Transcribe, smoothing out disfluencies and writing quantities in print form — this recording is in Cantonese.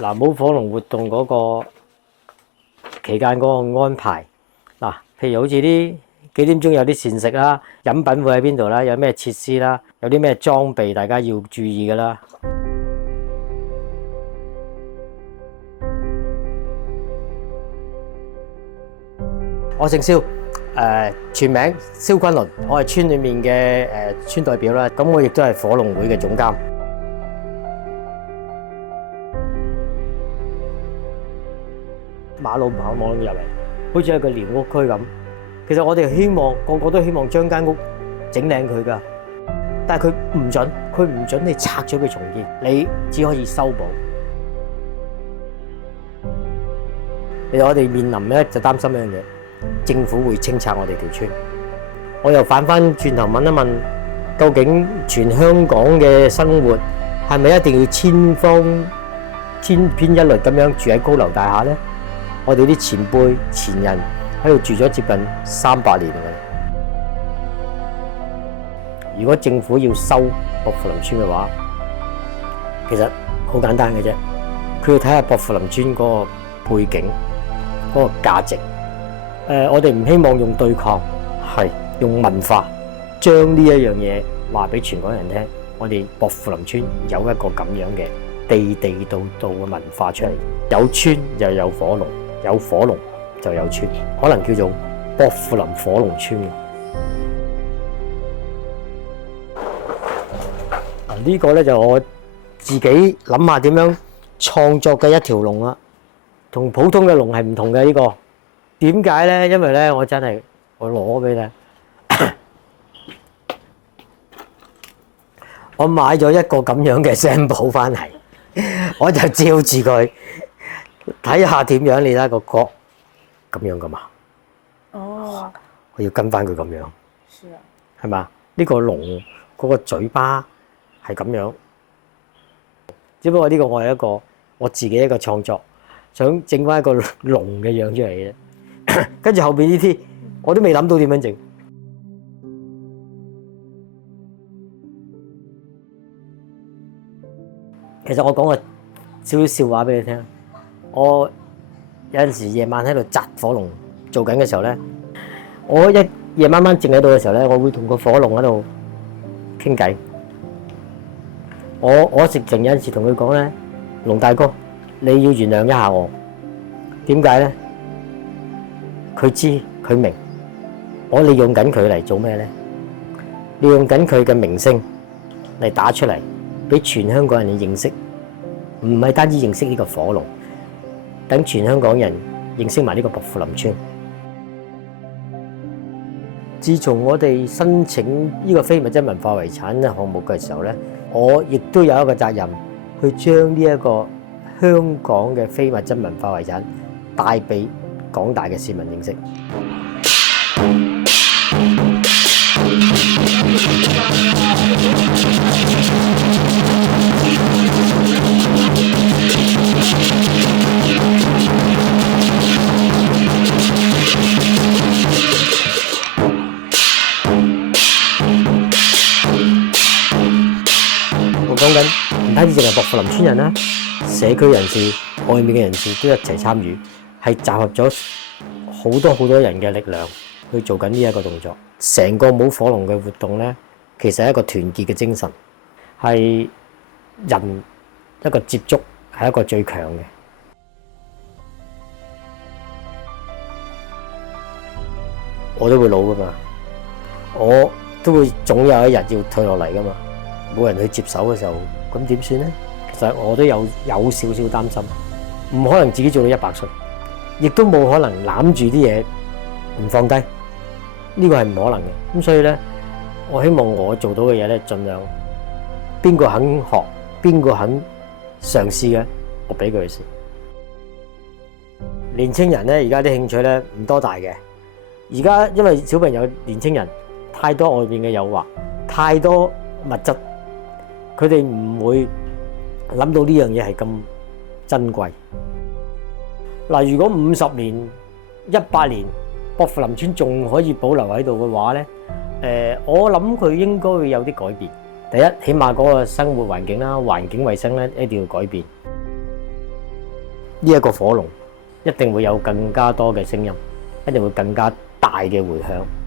嗱，舞火龍活動嗰個期間嗰個安排，嗱，譬如好似啲幾點鐘有啲膳食啦，飲品會喺邊度啦，有咩設施啦，有啲咩裝備大家要注意噶啦。我姓蕭，全名蕭君倫，我係村裏面嘅村代表啦，咁我亦都係火龍會嘅總監。馬路唔口望入嚟，好似係個寮屋區咁。其實我哋希望個個都希望將間屋整靚佢㗎，但係佢唔準你拆咗佢重建，你只可以修補。其實我哋面臨咧就擔心一樣嘢，政府會清拆我哋條村。我又反翻轉頭問一問，究竟全香港嘅生活係咪一定要千篇一律咁樣住喺高樓大廈咧？我哋啲前輩前人喺度住咗接近300年㗎。如果政府要收薄扶林村嘅話，其實好簡單嘅啫，佢要睇下薄扶林村嗰個背景、嗰個價值。我哋唔希望用對抗，係用文化將呢一樣嘢話俾全港人聽。我哋薄扶林村有一個咁樣嘅地地道道嘅文化出嚟，有村又有火龍。有火龍就有村，可能叫做薄扶林火龍村。呢個咧就我自己諗下點樣創作嘅一條龍啦，同普通嘅龍係唔同嘅呢個。點解咧？因為咧我真係我攞俾你，我買咗一個咁樣嘅 sample 翻嚟，我就照住佢。睇下點樣，你睇個角咁樣噶嘛？哦，我要跟翻佢咁樣，係嘛？呢個龍嗰個嘴巴係咁樣，只不過呢個我係一個我自己一個創作，想整翻一個龍嘅樣出嚟嘅。跟住後邊呢啲我都未諗到點樣整。其實我講個少少笑話俾你聽。我有陣時夜晚喺度紮火龍做緊嘅時候咧，我一夜晚靜喺度嘅時候咧，我會同個火龍喺度傾偈。我直情有陣時同佢講咧，龍大哥，你要原諒一下我。點解咧？佢知佢明，我利用緊佢嚟做咩咧？利用緊佢嘅名聲嚟打出嚟，俾全香港人認識，唔係單止認識呢個火龍。等全香港人認識埋呢個薄扶林村。自從我哋申請呢個非物質文化遺產嘅項目嘅時候咧，我亦都有一個責任去將呢一個香港嘅非物質文化遺產帶俾廣大嘅市民認識。講緊唔單止淨係薄扶林村人啦，社區人士、外面嘅人士都一齊參與，係集合咗好多人嘅力量去做緊呢一個動作。成個舞火龍嘅活動咧，其實係一個團結嘅精神，係人一個接觸係一個最強嘅。我都會老噶嘛，我都會總有一日要退落嚟噶嘛。冇人去接手嘅時候，咁點算咧？其實我都有少少擔心，唔可能自己做到100歲，亦都冇可能攬住啲嘢唔放低，呢個係唔可能嘅。咁所以咧，我希望我做到嘅嘢咧，盡量邊個肯學，邊個肯嘗試嘅，我俾佢去試。年青人咧，而家啲興趣咧唔多大嘅。而家因為小朋友、年青人太多外邊嘅誘惑，太多物質。佢哋唔會諗到呢樣嘢係咁珍貴。嗱，如果50年、100年，薄扶林村仲可以保留喺度嘅話咧，我諗佢應該會有啲改變。第一，起碼嗰個生活環境啦、環境衛生咧一定要改變。呢一個火龍一定會有更加多嘅聲音，一定會更加大嘅迴響。